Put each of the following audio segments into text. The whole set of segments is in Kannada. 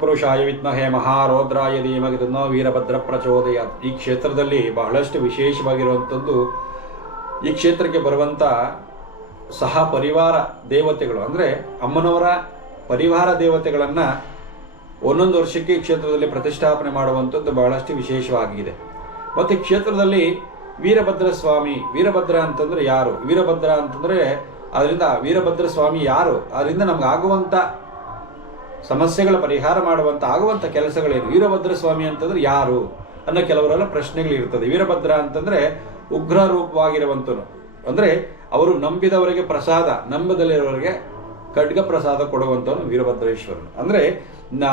ವೀರಭದ್ರಾಯ ವಿತ್ನಹೇ ಮಹಾರೋದ್ರಾಯ ಧೀಮಗಿ ತನ್ನೋ ವೀರಭದ್ರ ಪ್ರಚೋದಯ ಈ ಕ್ಷೇತ್ರದಲ್ಲಿ ಬಹಳಷ್ಟು ವಿಶೇಷವಾಗಿರುವಂಥದ್ದು ಈ ಕ್ಷೇತ್ರಕ್ಕೆ ಬರುವಂಥ ಸಹ ಪರಿವಾರ ದೇವತೆಗಳು. ಅಂದರೆ ಅಮ್ಮನವರ ಪರಿವಾರ ದೇವತೆಗಳನ್ನು ಒಂದೊಂದು ವರ್ಷಕ್ಕೆ ಈ ಕ್ಷೇತ್ರದಲ್ಲಿ ಪ್ರತಿಷ್ಠಾಪನೆ ಮಾಡುವಂಥದ್ದು ಬಹಳಷ್ಟು ವಿಶೇಷವಾಗಿದೆ. ಮತ್ತು ಕ್ಷೇತ್ರದಲ್ಲಿ ವೀರಭದ್ರ ಸ್ವಾಮಿ, ವೀರಭದ್ರ ಅಂತಂದರೆ ಯಾರು? ವೀರಭದ್ರ ಅಂತಂದರೆ ಅದರಿಂದ ವೀರಭದ್ರ ಸ್ವಾಮಿ ಯಾರು? ಅದರಿಂದ ನಮಗಾಗುವಂಥ ಸಮಸ್ಯೆಗಳ ಪರಿಹಾರ ಮಾಡುವಂತ ಆಗುವಂತ ಕೆಲಸಗಳೇನು? ವೀರಭದ್ರ ಸ್ವಾಮಿ ಅಂತಂದ್ರೆ ಯಾರು? ಅನ್ನೋ ಕೆಲವರೆಲ್ಲ ಪ್ರಶ್ನೆಗಳು ಇರ್ತದೆ. ವೀರಭದ್ರ ಅಂತಂದ್ರೆ ಉಗ್ರ ರೂಪವಾಗಿರುವಂತನು. ಅಂದ್ರೆ ಅವರು ನಂಬಿದವರಿಗೆ ಪ್ರಸಾದ, ನಂಬದಲ್ಲಿರೋರಿಗೆ ಖಡ್ಗ ಪ್ರಸಾದ ಕೊಡುವಂಥವನು ವೀರಭದ್ರೇಶ್ವರನು. ಅಂದ್ರೆ ನ-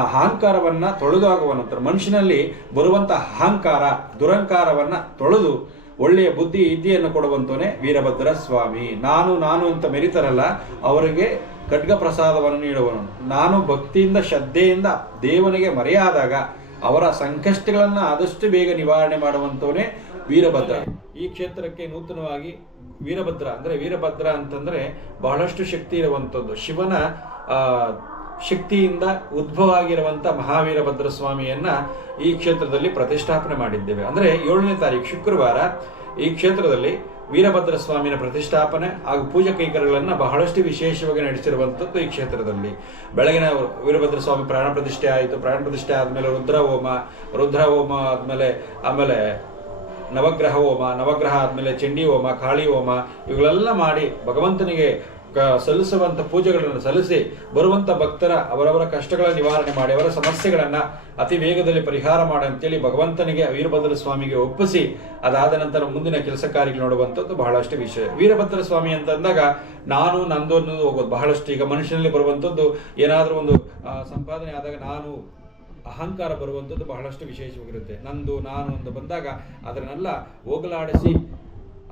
ಆಗುವ ನಂತರ ಮನುಷ್ಯನಲ್ಲಿ ಬರುವಂತ ಅಹಂಕಾರ ದುರಂಕಾರವನ್ನ ತೊಳೆದು ಒಳ್ಳೆಯ ಬುದ್ಧಿ ಇದ್ದಿಯನ್ನು ಕೊಡುವಂತವನೇ ವೀರಭದ್ರ ಸ್ವಾಮಿ. ನಾನು ನಾನು ಅಂತ ಮೆರಿತಾರಲ್ಲ, ಅವರಿಗೆ ಖಡ್ಗ ಪ್ರಸಾದವನ್ನು ನೀಡುವನು ನಾನು ಭಕ್ತಿಯಿಂದ, ಶ್ರದ್ಧೆಯಿಂದ ದೇವನಿಗೆ ಮರೆಯಾದಾಗ ಅವರ ಸಂಕಷ್ಟಗಳನ್ನು ಆದಷ್ಟು ಬೇಗ ನಿವಾರಣೆ ಮಾಡುವಂಥವನೇ ವೀರಭದ್ರ. ಈ ಕ್ಷೇತ್ರಕ್ಕೆ ನೂತನವಾಗಿ ವೀರಭದ್ರ, ಅಂದ್ರೆ ವೀರಭದ್ರ ಅಂತಂದ್ರೆ ಬಹಳಷ್ಟು ಶಕ್ತಿ ಇರುವಂಥದ್ದು ಶಿವನ ಶಕ್ತಿಯಿಂದ ಉದ್ಭವ ಆಗಿರುವಂತ ಮಹಾವೀರಭದ್ರ ಸ್ವಾಮಿಯನ್ನ ಈ ಕ್ಷೇತ್ರದಲ್ಲಿ ಪ್ರತಿಷ್ಠಾಪನೆ ಮಾಡಿದ್ದೇವೆ. ಅಂದ್ರೆ ಏಳನೇ ತಾರೀಕು ಶುಕ್ರವಾರ ಈ ಕ್ಷೇತ್ರದಲ್ಲಿ ವೀರಭದ್ರ ಸ್ವಾಮಿನ ಪ್ರತಿಷ್ಠಾಪನೆ ಹಾಗೂ ಪೂಜಾ ಕೈಕರ್ಯಗಳನ್ನು ಬಹಳಷ್ಟು ವಿಶೇಷವಾಗಿ ನಡೆಸಿರುವಂಥದ್ದು ಈ ಕ್ಷೇತ್ರದಲ್ಲಿ. ಬೆಳಗಿನ ವೀರಭದ್ರ ಸ್ವಾಮಿ ಪ್ರಾಣ ಪ್ರತಿಷ್ಠೆ ಆಯಿತು. ಪ್ರಾಣ ಪ್ರತಿಷ್ಠೆ ಆದಮೇಲೆ ರುದ್ರ ಹೋಮ ರುದ್ರ ಹೋಮ ಆದಮೇಲೆ ಆಮೇಲೆ ನವಗ್ರಹ ಹೋಮ, ನವಗ್ರಹ ಆದಮೇಲೆ ಚಂಡಿ ಹೋಮ, ಕಾಳಿ ಹೋಮ, ಇವುಗಳೆಲ್ಲ ಮಾಡಿ ಭಗವಂತನಿಗೆ ಸಲ್ಲಿಸುವಂತ ಪೂಜೆಗಳನ್ನು ಸಲ್ಲಿಸಿ ಬರುವಂತ ಭಕ್ತರ ಅವರವರ ಕಷ್ಟಗಳ ನಿವಾರಣೆ ಮಾಡಿ ಅವರ ಸಮಸ್ಯೆಗಳನ್ನು ಅತಿ ವೇಗದಲ್ಲಿ ಪರಿಹಾರ ಮಾಡಿ ಅಂತೇಳಿ ಭಗವಂತನಿಗೆ ವೀರಭದ್ರ ಸ್ವಾಮಿಗೆ ಒಪ್ಪಿಸಿ, ಅದಾದ ನಂತರ ಮುಂದಿನ ಕೆಲಸ ಕಾರ್ಯಗಳು ನೋಡುವಂಥದ್ದು ಬಹಳಷ್ಟು ವಿಷಯ ವೀರಭದ್ರ ಸ್ವಾಮಿ ಅಂತ ಅಂದಾಗ ನಾನು ನಂದು ಅನ್ನೋದು ಹೋಗೋದು. ಬಹಳಷ್ಟು ಈಗ ಮನುಷ್ಯನಲ್ಲಿ ಬರುವಂಥದ್ದು ಏನಾದರೂ ಒಂದು ಸಂಪಾದನೆ ಆದಾಗ ನಾನು ಅಹಂಕಾರ ಬರುವಂಥದ್ದು ಬಹಳಷ್ಟು ವಿಶೇಷವಾಗಿರುತ್ತೆ. ನಂದು, ನಾನು ಅಂತ ಬಂದಾಗ ಅದನ್ನೆಲ್ಲ ಹೋಗಲಾಡಿಸಿ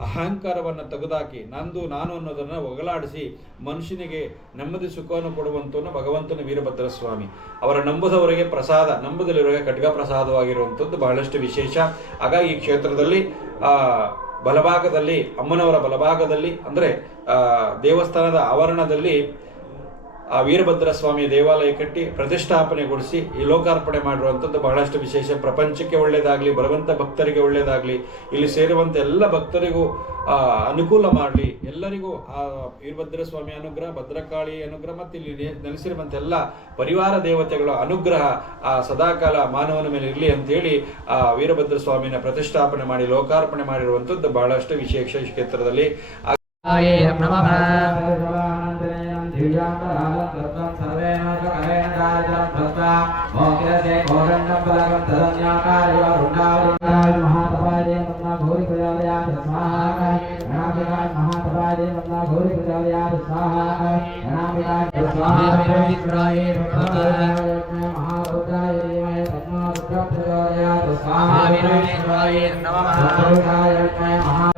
ಅಹಂಕಾರವನ್ನು ತೆಗೆದಾಕಿ, ನಂದು, ನಾನು ಅನ್ನೋದನ್ನು ಒಗಲಾಡಿಸಿ, ಮನುಷ್ಯನಿಗೆ ನೆಮ್ಮದಿ ಸುಖವನ್ನು ಕೊಡುವಂಥವನು ಭಗವಂತನ ವೀರಭದ್ರ ಸ್ವಾಮಿ ಅವರ ನಂಬದವರಿಗೆ ಪ್ರಸಾದ ನಂಬುದಲ್ಲಿರುವಾಗ ಖಡ್ಗ ಪ್ರಸಾದವಾಗಿರುವಂಥದ್ದು ಬಹಳಷ್ಟು ವಿಶೇಷ. ಹಾಗಾಗಿ ಈ ಕ್ಷೇತ್ರದಲ್ಲಿ ಬಲಭಾಗದಲ್ಲಿ, ಅಮ್ಮನವರ ಬಲಭಾಗದಲ್ಲಿ, ಅಂದರೆ ದೇವಸ್ಥಾನದ ಆವರಣದಲ್ಲಿ ಆ ವೀರಭದ್ರ ಸ್ವಾಮಿ ದೇವಾಲಯ ಕಟ್ಟಿ ಪ್ರತಿಷ್ಠಾಪನೆಗೊಳಿಸಿ ಈ ಲೋಕಾರ್ಪಣೆ ಮಾಡಿರುವಂಥದ್ದು ಬಹಳಷ್ಟು ವಿಶೇಷ. ಪ್ರಪಂಚಕ್ಕೆ ಒಳ್ಳೆಯದಾಗಲಿ ಬರುವಂಥ ಭಕ್ತರಿಗೆ ಒಳ್ಳೆಯದಾಗಲಿ ಇಲ್ಲಿ ಸೇರುವಂಥ ಎಲ್ಲ ಭಕ್ತರಿಗೂ ಅನುಕೂಲ ಮಾಡಲಿ. ಎಲ್ಲರಿಗೂ ಆ ವೀರಭದ್ರ ಸ್ವಾಮಿ ಅನುಗ್ರಹ, ಭದ್ರಕಾಳಿ ಅನುಗ್ರಹ, ಮತ್ತು ಇಲ್ಲಿ ನೆಲೆಸಿರುವಂಥ ಎಲ್ಲ ಪರಿವಾರ ದೇವತೆಗಳ ಅನುಗ್ರಹ ಆ ಸದಾಕಾಲ ಮಾನವನ ಮೇಲೆ ಇರಲಿ ಅಂತೇಳಿ ಆ ವೀರಭದ್ರ ಸ್ವಾಮಿನ ಪ್ರತಿಷ್ಠಾಪನೆ ಮಾಡಿ, ಲೋಕಾರ್ಪಣೆ ಮಾಡಿರುವಂಥದ್ದು ಬಹಳಷ್ಟು ವಿಶೇಷ दिव्याङ्गराजं सर्वेण राजं भक्ता मोक्षे घोरण्डं बलगं तदन्याकार्यरुण्डावलिङ्गाय महातपादे मत्ना घोरि प्रजावया स्वाहा गणाधिकाय महातपादे मत्ना घोरि प्रजावया स्वाहा गणाधिकाय स्वाहा विरामित्राये महारुद्राय धीमहि तन्नो रुद्रप्रजावया स्वाहा विरामित्राये नमः महारुद्राय महा